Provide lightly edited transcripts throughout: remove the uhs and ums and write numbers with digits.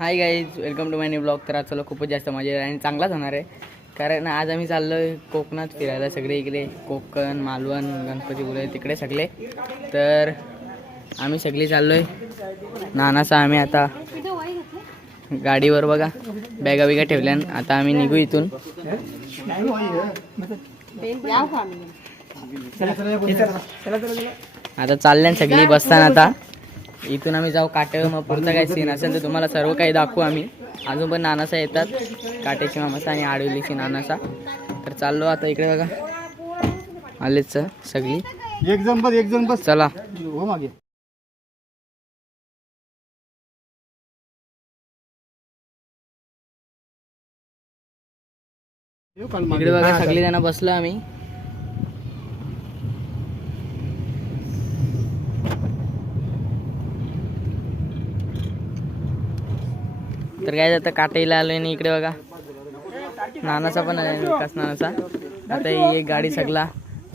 High guys, welcome to my new blog. तर आज चला खूपच जास्त मजा येईल आणि चांगलाच होणार आहे. कारण आज आम्ही चाललो आहे कोकणात फिरायला. सगळे इकडे कोकण, मालवण, गणपतीपुळे तिकडे सगळे. तर आम्ही सगळी चाललो आहे. नानासा आम्ही आता गाडीवर बघा बॅगा बिगा ठेवल्या. आता आम्ही निघू इथून. आता चालल्यान सगळी बसताना. आता इथून आम्ही जाऊ काटे. मग पुढचा काही सीन असेल तर तुम्हाला सर्व काही दाखवू आम्ही. अजून पण नानासा येतात, काटेची मामासा आणि आडवलीची नानासा. तर चाललो आता इकडे बघा आलेच सगळी. एक जण बस चला हो मागे. इकडे बघा सगळी जण बसलो आम्ही. तर काय आता काटेला आलोय आणि इकडे बघा नानासा पण आहे, विकास नानासा. आता ही एक गाडी सगळा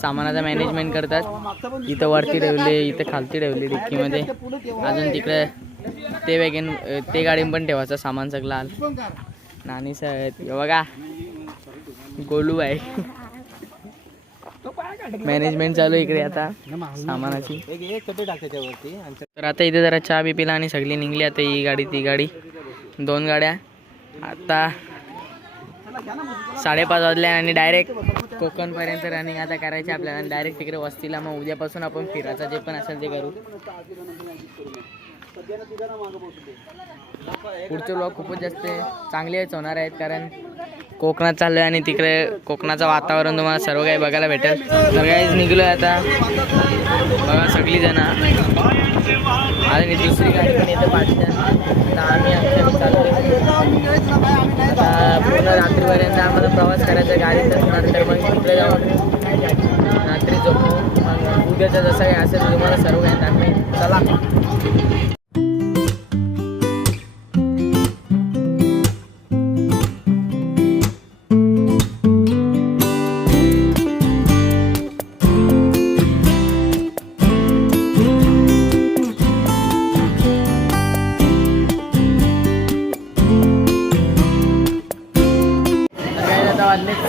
सामानाचा मॅनेजमेंट करतात. इथं वरती ठेवले, इथं खालती ठेवली डिक्कीमध्ये. अजून तिकडे ते वॅगन ते गाडी पण ठेवायचं सामान सगळं. नानी साहेब बघा गोलू आहे. मॅनेजमेंट चालू इकडे आता सामानाची. तर आता इथे जरा चहा बी पिला आणि सगळी निघली. आता ही गाडी ती गाडी 2 गाड्या. आता 5:30 वाजल्या आणि डायरेक्ट कोकणपर्यंत रनिंग आता करायची आपल्याला. डायरेक्ट तिकडे वस्तीला. मग उद्यापासून आपण फिरायचं जे पण असेल ते करू. पुढचे ब्लॉग खूपच जास्त चांगलेच होणार आहेत. कारण कोकणात चाललोय आणि तिकडे कोकणाचं वातावरण तुम्हाला सर्व काही बघायला भेटेल. तर काहीच निघलोय आता बघा सगळी जण. आणि दुसरी गाडी पण येतं पाठच्या. आता आम्ही आमच्या चाललोय. आता पूर्ण रात्रीपर्यंत आम्हाला प्रवास करायचा गाडीत असणार. तर मग तिकडे जाऊन रात्री झोपू. मग उद्याचं जसं काही असेल तुम्हाला सर्व काही दाखवेन. चला.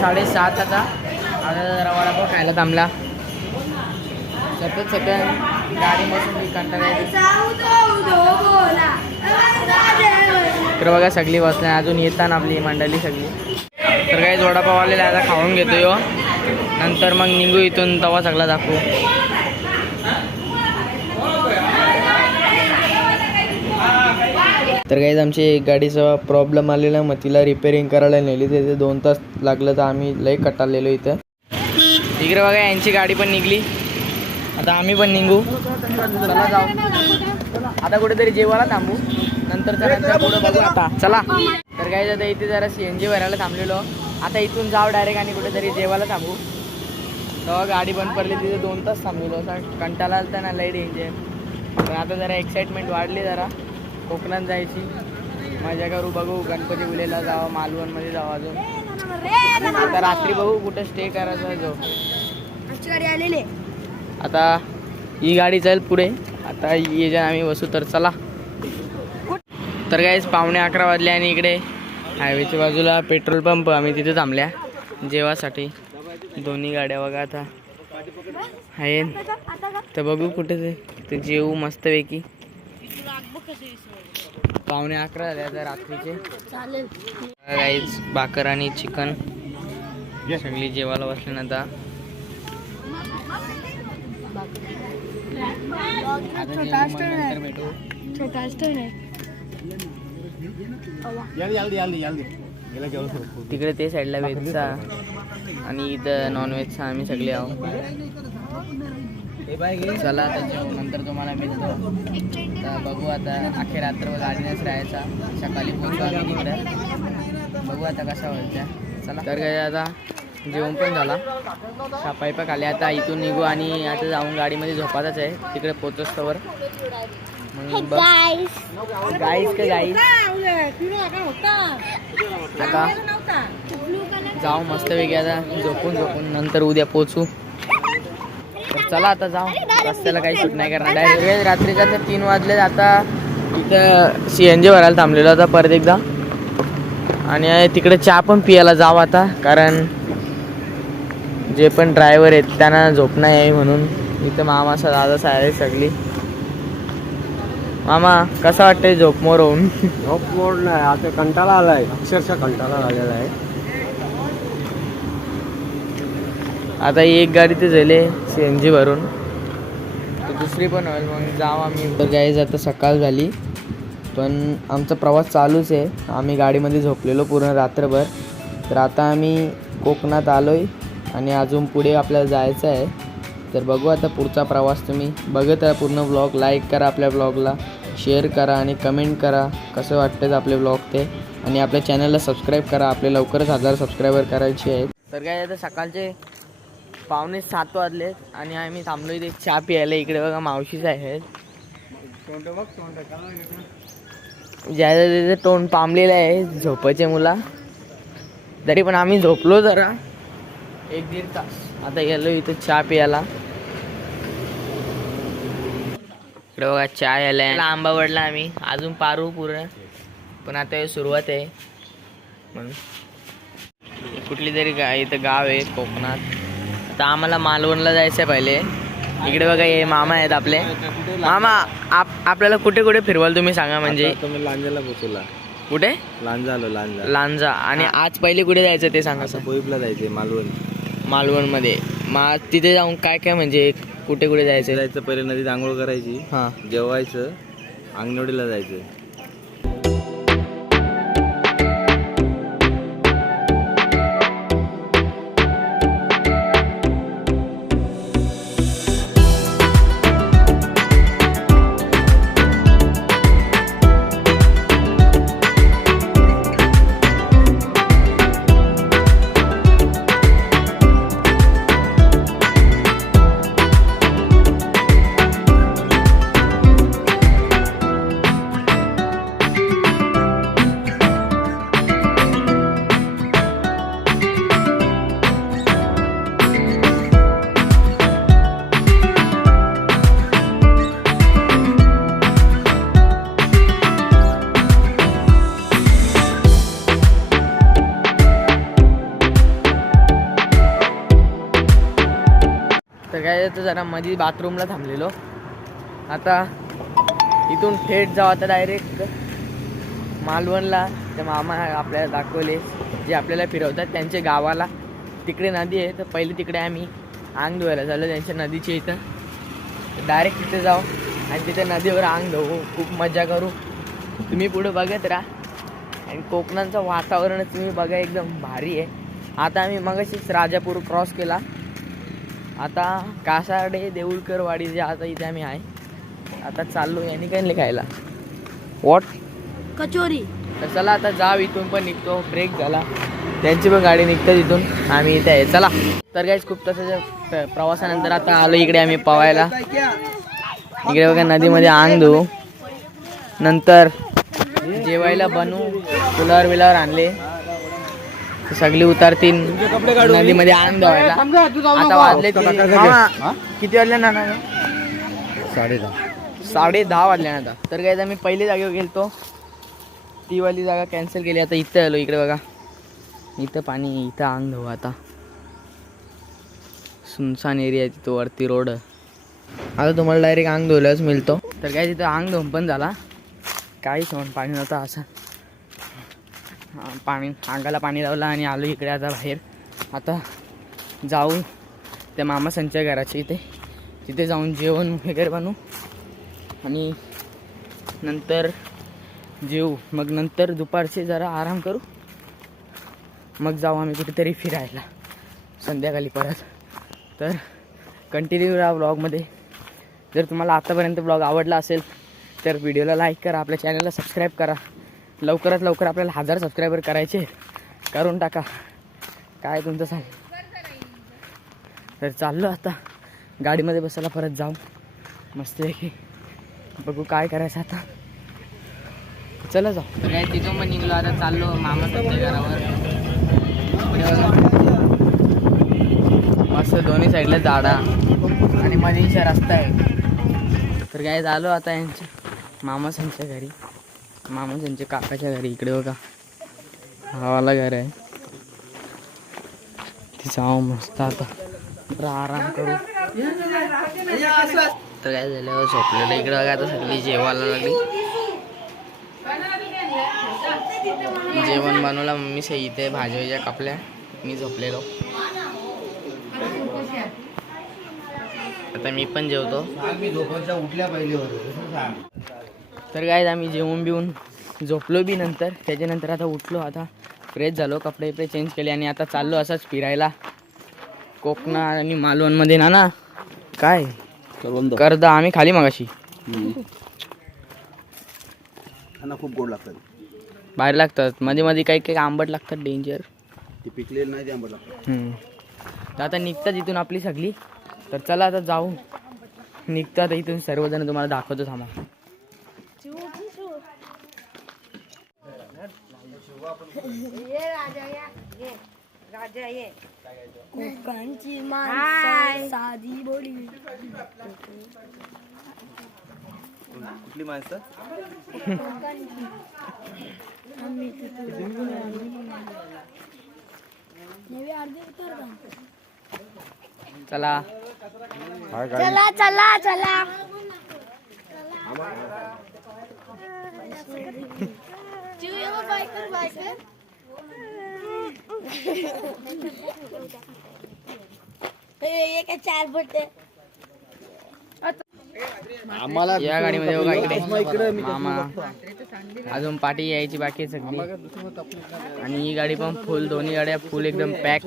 वाजले 7:30. आता जरा वडापाव खायला थांबला. सतत गाडी बसून कंटाळा येतो. तर बघा सगळी बसल्या. अजून येतात आपली मंडळी सगळी. तर काहीच वडापाव आलेला आता खाऊन घेतो यो. नंतर मग निघू इथून. तवा सगळा दाखवू. तर काहीच आमची एक गाडीचा प्रॉब्लेम आलेला. मग तिला रिपेअरिंग करायला नेली. तिथे 2 तास लागलं. तर आम्ही लई कटाळलेलो इथं. इकडे बघा यांची गाडी पण निघली. आता आम्ही पण निघू. चला जाऊ. आता कुठेतरी जेवायला थांबू. नंतर पुढे बघू आता. चला. तर काय आता इथे जरा CNG भरायला थांबलेलो. आता इथून जाऊ डायरेक्ट आणि कुठेतरी जेवायला थांबू. तेव्हा गाडी बंद पडली. तिथे 2 तास थांबलेलो. असा कंटाळा आलता ना, लई डेंजर. पण आता जरा एक्साइटमेंट वाढली. जरा कोकणात जायची मजा करू. बघू गणपतीपुळेला जावं, मालवणमध्ये जावं. अजून आता रात्री बघू कुठे स्टे करायचा. जो आता ही गाडी जाईल पुढे. आता ये जे आम्ही बसू. तर चला. तर काहीच 11:15 वाजले आणि इकडे हायवेच्या बाजूला पेट्रोल पंप. आम्ही तिथे थांबल्या जेवासाठी. दोन्ही गाड्या बघा आता आहे. तर बघू कुठे ते जेवू मस्तपैकी. 11:15 झाले आता रात्रीचे. राईस, भाकर आणि चिकन सगळी जेवायला बसले ना. आता तिकडे ते साईडला व्हेजचा आणि इथं नॉनव्हेजचा आम्ही सगळे आहोत. चला आता जेवू. नंतर तुम्हाला भेटतो. तर बघू आता अखेर रात्र गाडीनेच राहायचा. सकाळी पोहोचू आम्ही तिकडे. बघू आता कसा व्हायचा. चला. तर काय आता जेवण पण झाला. पायपा खाली. आता इथून निघू आणि आता जाऊन गाडीमध्ये झोपातच आहे. तिकडे पोहोचोस तवर मग गाईस का गाईस. आता जाऊ मस्तपैकी. आता झोपून नंतर उद्या पोचू. तर चला आता जाऊ. रस्त्याला काही शूट नाही करणार. डायरेक्ट रात्रीच्या 3 वाजले. आता इथं CNG भरायला थांबलेलो आता परत एकदा. आणि तिकडे चहा पण पियाला जाऊ आता, कारण जे पण ड्रायव्हर आहेत त्यांना झोप नाही आहे म्हणून. इथं मामाचा दादा आहे सगळी. मामा कसं वाटतंय झोपमोर होऊन? झोपमोड नाही, आता कंटाळा आलाय, अक्षरशः कंटाळा आलेला आहे. आता एक गाडी ते झाले CNG भरून, तर दुसरी पण होईल मग जाऊ आम्ही. तर गाईज आता सकाळ झाली पण आमचा प्रवास चालूच आहे. आम्ही गाडीमध्ये झोपलेलो पूर्ण रात्रभर. तर आता आम्ही कोकणात आलो आहे आणि अजून पुढे आपल्याला जायचं आहे. तर बघू आता पुढचा प्रवास. तुम्ही बघत राहा पूर्ण ब्लॉग. लाईक करा आपल्या ब्लॉगला, शेअर करा आणि कमेंट करा कसं वाटतं आपले ब्लॉग ते. आणि आपल्या चॅनलला सबस्क्राईब करा. आपले लवकरच 1000 सबस्क्रायबर करायचे आहेत. तर काय आता सकाळचे 6:45 वाजले आणि आम्ही थांबलो इथे चहा प्यायला. इकडे बघा मावशीच आहेत, ज्याचं त्याचं तोंड पांबलेलं आहे झोपायचे मुला. तरी पण आम्ही झोपलो जरा 1-1.5 तास. आता गेलो इथं चहा प्यायला. इकडे बघा चहा यायला आंबा वडला आम्ही अजून पारू पूर्ण, पण आता सुरुवात आहे म्हणून. कुठली तरी इथं गाव आहे कोकणात. आता आम्हाला मालवणला जायचं आहे पहिले. इकडे बघा हे मामा आहेत आपले. मामा आपल्याला कुठे कुठे फिरवाल तुम्ही सांगा. म्हणजे तुम्ही लांजाला पोचवला. कुठे? लांजा. आणि आज पहिले कुठे जायचं ते सांगा. कोईबला जायचंय, मालवणमध्ये. मग तिथे जाऊन काय काय म्हणजे कुठे कुठे जायचं? पहिले नदीत आंघोळ करायची, जेवायचं, अंगणवाडीला जायचं. तर काय तर जरा मध्ये बाथरूमला थांबलेलो. आता इथून थेट जाऊ आता डायरेक्ट मालवणला. त्या मामा आपल्याला दाखवले जे आपल्याला फिरवतात त्यांच्या गावाला. तिकडे नदी आहे, तर पहिले तिकडे आम्ही अंग धुवायला झालं त्यांच्या नदीच्या इथं. डायरेक्ट तिथे जाऊ आणि तिथे नदीवर अंग धुवू, खूप मजा करू. तुम्ही पुढे बघत राहा. आणि कोकणाचं वातावरण तुम्ही बघा एकदम भारी आहे. आता आम्ही मगाशीच राजापूर क्रॉस केला. आता कासारडे देऊळकरवाडी जे आता इथे आम्ही आहे. आता चाललो यांनी काय खायला वॉट कचोरी. तर चला आता जाऊ. इथून पण निघतो, ब्रेक झाला, त्यांची पण गाडी निघतं तिथून. आम्ही इथे आहे चला. तर काहीच खूप तसं प्रवासानंतर आता आलो इकडे आम्ही पवायला. इकडे बघा नदीमध्ये अंग धुवू, नंतर जेवायला बनवू. कुलर विलर आणले, सगळी उतारतील नदीमध्ये अंग धुवायला. आता वाजले किती वाजले ना? 10:30 वाजले ना आता. तर काय मी पहिली जागेवर गेलतो, ती वाली जागा कॅन्सल केली. आता इथं आलो. इकडे बघा इथं पाणी, इथं अंग धुवा. आता सुनसान एरिया आहे तिथं वरती रोड. आता तुम्हाला डायरेक्ट अंग धुवल्याच मिळतो. तर काय तिथं अंग धुवून पण झाला, काहीच म्हणून पाणी नव्हतं. असं पाणी अंगाला पाणी लावलं आणि आलो इकडे आता बाहेर. आता जाऊ त्या मामा संच्या घराच्या इथे, तिथे जाऊन जेवण वगैरे बनवू आणि नंतर जेवू. मग नंतर दुपारचे जरा आराम करू, मग जाऊ आम्ही कुठेतरी फिरायला संध्याकाळी परत. तर कंटिन्यू राहा ब्लॉगमध्ये. जर तुम्हाला आतापर्यंत ब्लॉग आवडला असेल तर व्हिडिओला लाईक करा, आपल्या चॅनलला सबस्क्राईब करा. लवकरात लवकर आपल्याला 1000 सबस्क्रायबर करायचे, करून टाका. काय तुमचं चाल. तर चाललो आता गाडीमध्ये बसायला, परत जाऊ मस्तपैकी. बघू काय करायचं आता. चला जाऊ. काय तिथून पण निघलो. आता चाललो मामाच्या घरावर. मस्त दोन्ही साईडला झाडा आणि मधीचा रस्ता आहे. तर काय झालो आता यांच्या मामासांच्या घरी, मामासांच्या काकाच्या घरी. इकडे बघा भावाला घर आहे. ती जाऊ मस्त आता जरा आराम करू. तर काय झालं झोपलेलं. इकडे बघा आता सगळी जेवायला लागली. जेवण बनवलं मम्मी सही. इथे भाज्या कापल्या. मी झोपलेलो. आता मी पण जेवतो. उठल्या पहिले. तर काय आम्ही जेवून बिवून झोपलो बी. नंतर त्याच्यानंतर आता उठलो. आता फ्रेश झालो, कपडे चेंज केले आणि आता चाललो असंच फिरायला कोकणात आणि मालवणमध्ये. ना काय करदा आम्ही खाली मगाशी. खूप गोड लागतात. बाहेर लागतात मध्ये मध्ये काही काही आंबट लागतात. डेंजर. ते पिकलेलं नाही ते आंबट लागतात. तर आता निघतात इथून आपली सगळी. तर चला आता जाऊ. निघतात इथून सर्वजण. तुम्हाला दाखवतो थांबा. कोकणची माणसं साधी बोली. कुठली माणसं? चला चला चला चला. हे काय 4 फुट. आम्हाला या गाडीमध्ये बघा इकडे मामा. अजून पाठी यायची बाकी आहे सगळी. आणि ही गाडी पण फुल. दोन्ही गाड्या फुल एकदम पॅक.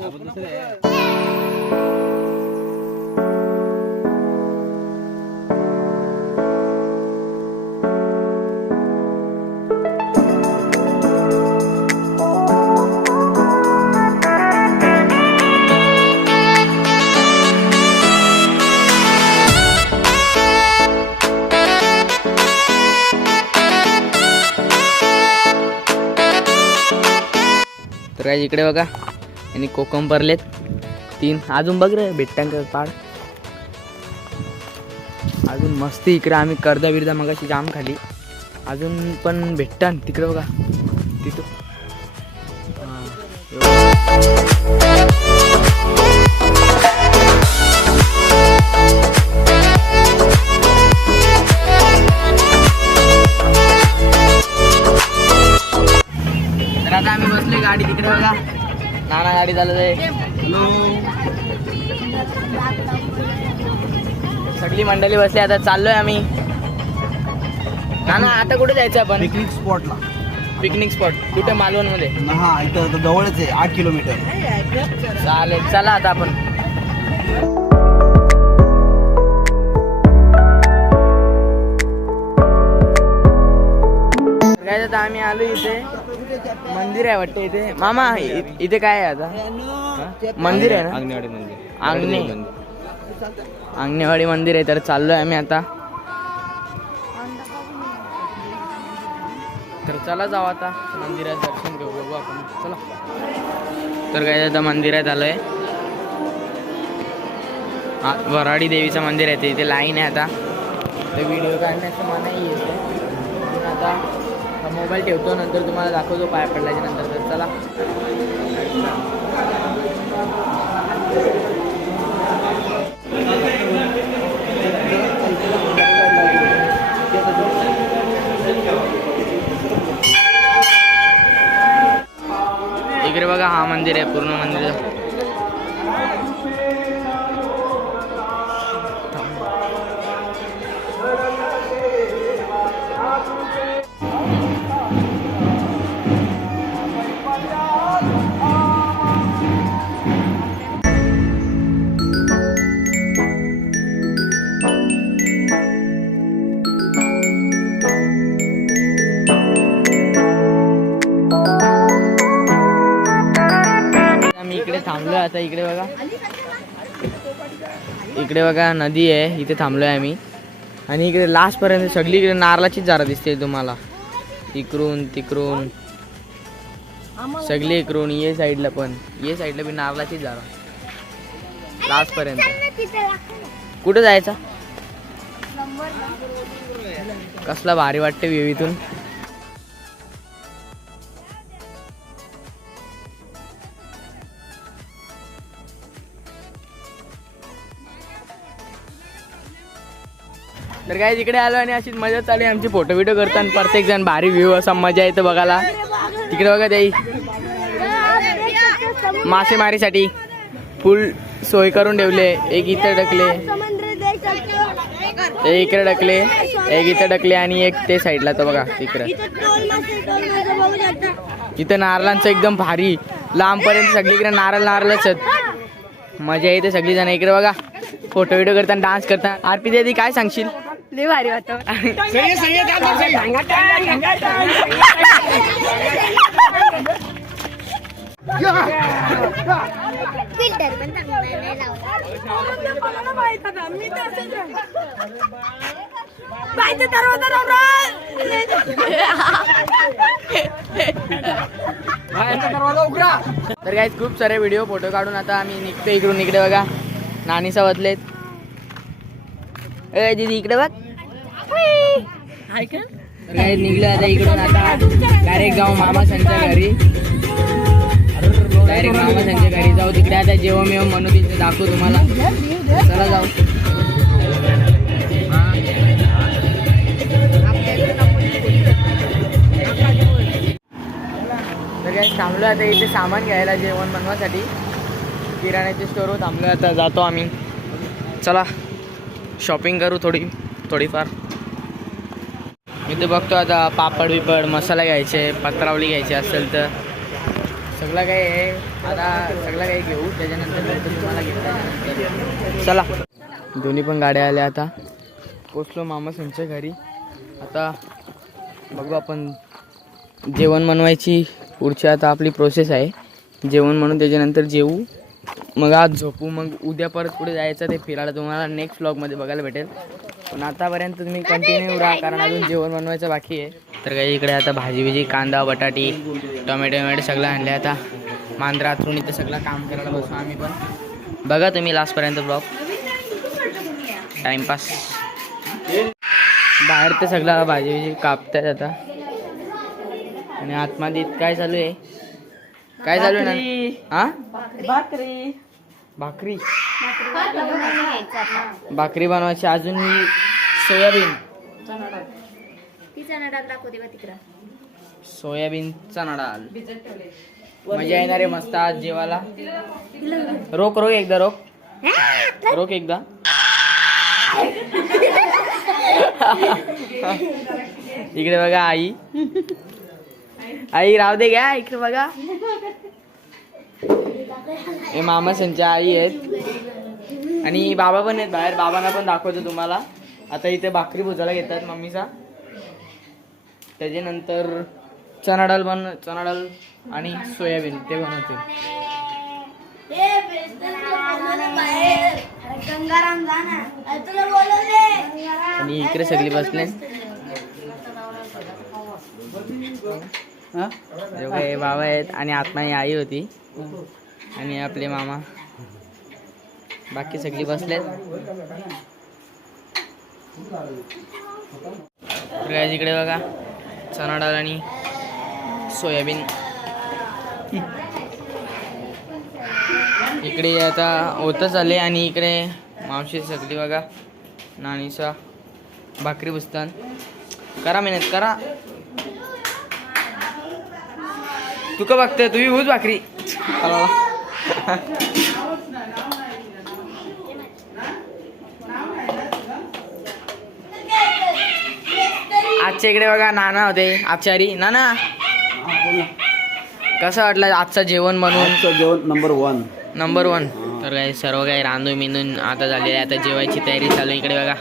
तर काय इकडे बघा आणि कोकम भरलेत 3. अजून बघ रे भेटतांक पाड. अजून मस्त इकडे आम्ही कर्दा बिर्दा मगाशी जाम खाली. अजून पण भेटतान तिकडे बघा तिथं. तर आता आम्ही बसले गाडी तिकडे बघा. नाना गाडी चालत आहे. सगळी मंडळी बसली. आता चाललोय आम्ही. नाना आता कुठे जायचं आपण? पिकनिक स्पॉटला. पिकनिक स्पॉट कुठे? मालवण मध्ये. हा इथं जवळच आहे 8 किलोमीटर. चालेल चला आता आपण. काय आता आम्ही आलो. इथे मंदिर आहे वाटतं. इथे मामा इथे काय आहे आता? मंदिर आहे ना? अंगणेवाडी मंदिर. अंगणेवाडी मंदिर आहे. तर चाललोय आम्ही आता. तर चला जाऊ आता मंदिरात दर्शन घेऊ. बघू आपण. चला. तर काय आता मंदिरात आलोय. वराडी देवीचं मंदिर आहे. ते इथे लाईन आहे आता. तर व्हिडिओ काढण्याचं मनाई येते. आता मोबाईल ठेवतो. नंतर तुम्हाला दाखवतो पाय पडल्याच्या नंतर. तर चला. इकडे बघा हा मंदिर आहे. पूर्ण मंदिर. इकडे थांबलोय आता. इकडे बघा नदी आहे. इथे थांबलोय आम्ही. आणि इकडे लास्ट पर्यंत सगळीकडे नारळाचीच झाडं दिसते तुम्हाला. इकडून तिकडून सगळी इकडून. ये साईडला पण. ये साईडला बी नारळाचीच झाडं लास्ट पर्यंत. कुठे जायचं? कसला भारी वाटते व्ह्यू इथून. तर काय तिकडे आलो आणि अशीच मजा चालू आहे आमची. फोटो बिटो करताना प्रत्येक जण भारी व्ह्यू असा मजा येतं बघायला. तिकडे बघा त्याही मासेमारीसाठी फुल सोय करून ठेवले. एक इथे ढकले, एक इकडे ढकले, एक इथे ढकले आणि एक ते साईडला तर बघा तिकडे. इथं नारळांचं एकदम भारी लांबपर्यंत सगळीकडे नारळच आहेत. मजा येते सगळी जण. इकडे बघा फोटो व्हिडिओ करताना डान्स करताना. आरपी दीदी काय सांगशील? लय भारी वाटतं. फिल्टर पण चांगला नाही तर काय खूप सारे व्हिडिओ फोटो काढून आता आम्ही निघतो इकडून. इकडे बघा नानी सावतलेत. ए दीदी इकडे बघ. तर काय निघलं आता इकडून. आता डायरेक्ट जाऊ मामा संच्या घरी. डायरेक्ट मामा संच्या घरी जाऊ. तिकडे आता जेवण मेव म्हणू तिथे दाखवू तुम्हाला. चला जाऊ. तर काय थांबलो आता इथे सामान घ्यायला जेवण बनवासाठी. किराण्याच्या स्टोरवर थांबलो. आता जातो आम्ही. चला शॉपिंग करू थोडीफार. इथे बघतो आता पापड बिपड मसाला घ्यायचे, पत्रावली घ्यायची असेल तर सगळं काही आहे. आता सगळं काही घेऊ त्याच्यानंतर तुम्हाला घेतल्यानंतर. चला दोन्ही पण गाड्या आल्या. आता पोचलो मामा संच्या घरी. आता बघू आपण जेवण बनवायची पुढची आता आपली प्रोसेस आहे. जेवण म्हणून त्याच्यानंतर जेवू, मग आज झोपू, मग उद्या परत पुढे जायचं ते फिरायला. तुम्हाला नेक्स्ट व्लॉगमध्ये बघायला भेटेल. पण आतापर्यंत तुम्ही कंटिन्यू राहा कारण अजून जेवण बनवायचं बाकी आहे. तर काही इकडे आता भाजी कांदा बटाटी टोमॅटो सगळं आणले. आता मांजरातून इथं सगळं काम करायला बसू आम्ही पण. बघा तुम्ही लास्टपर्यंत ब्लॉग. टाइमपास. बाहेर ते सगळं भाजी कापतात आता. आणि आतमध्ये काय चालू आहे? काय चालू आहे ना? हा भाकरी भाकरी बनवायची. अजून ही सोयाबीनचा डाळ. मजा येणार आहे मस्त आज जेवायला. रोक एकदा रोक एकदा. इकडे बघा आई राहू दे घ्या. इकडे बघा हे मामा संच्या आई आहेत आणि बाबा पण आहेत बाहेर. बाबांना पण दाखवतो तुम्हाला. आता इथे भाकरी भुजायला घेतात मम्मीचा. त्याच्यानंतर चणा डाळ आणि सोयाबीन ते बनवते. आणि इकडे सगळी बसले. हे बाबा आहेत आणि आत्मा ही आई होती आणि आपले मामा. बाकी सगळी बसलेत. इकडे बघा चणा डाळ आणि सोयाबीन. इकडे आता होतच आले. आणि इकडे मावशी सगळी बघा नानीचा भाकरी बुसतान. करा मेहनत करा. तू का बघतोय? तुम्ही भूज भाकरी. आजच्या इकडे बघा नाना होते आचारी. नाना कसं वाटलं आजचं जेवण बनवून? जेवण नंबर वन. तर काय सर्व काही रांधून मिंधून आता झालेलं आहे. आता जेवायची तयारी चालू. इकडे बघा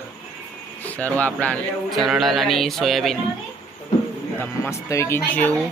सर्व आपला चणा डाळ आणि सोयाबीन. मस्तपैकी जेवू.